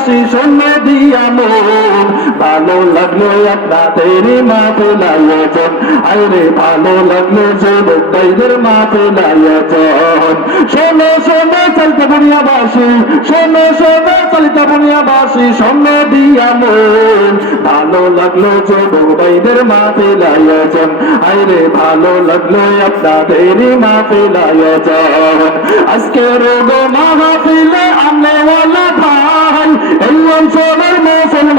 বাসি শূন্য দিয়া মন। ভালো লাগল আপনাদের মাহফিল আয়োজন আরে ভালো লাগল যে ভাইদের মাহফিল আয়োজন শোনো শোনো, চলতে বুনিয়া বাসি শোনো শোনো, চলতে বুনিয়া বাসি শূন্য দিয়া মন। ভালো লাগল যে ভাইদের মাহফিল আয়োজন আরে ভালো লাগল আপনাদের মাহফিল আয়োজন আজকে রোগ মাহফিলে আমনেওয়ালা ভাই এই অঞ্চলের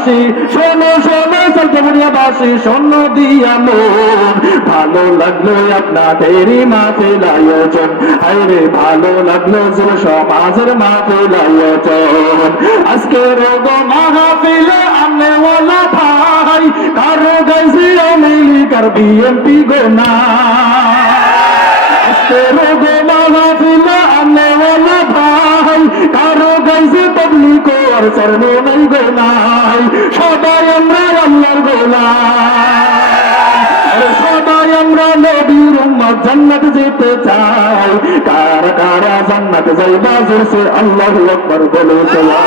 রঙ্গবাসী শোনো শোনো সল্পমুনিয়াবাসী শোনো দিয়া মন। ভালো লাগল আপনাদের মাহফিল আয়োজন আরে ভালো লাগল যে সমাজের মাহফিল আয়োজন আজকে রোগ মাহফিলে আমনেওয়ালা ভাই, কারও গাইছি আমেরিকার বিএমপি গোনা আজকে রোগ মাহফিলে আমনেওয়ালা ভাই কারও গাইছি তবলিক আর চর্ম নাই গোনাই সবাই আমরা আল্লাহর গোলাম। সদাই আমরা নবীর উম্মত, জান্নাত যেতে চাই। কার কারা জান্নাত যাইবা, জোরসে আল্লাহু আকবার বলে চলা।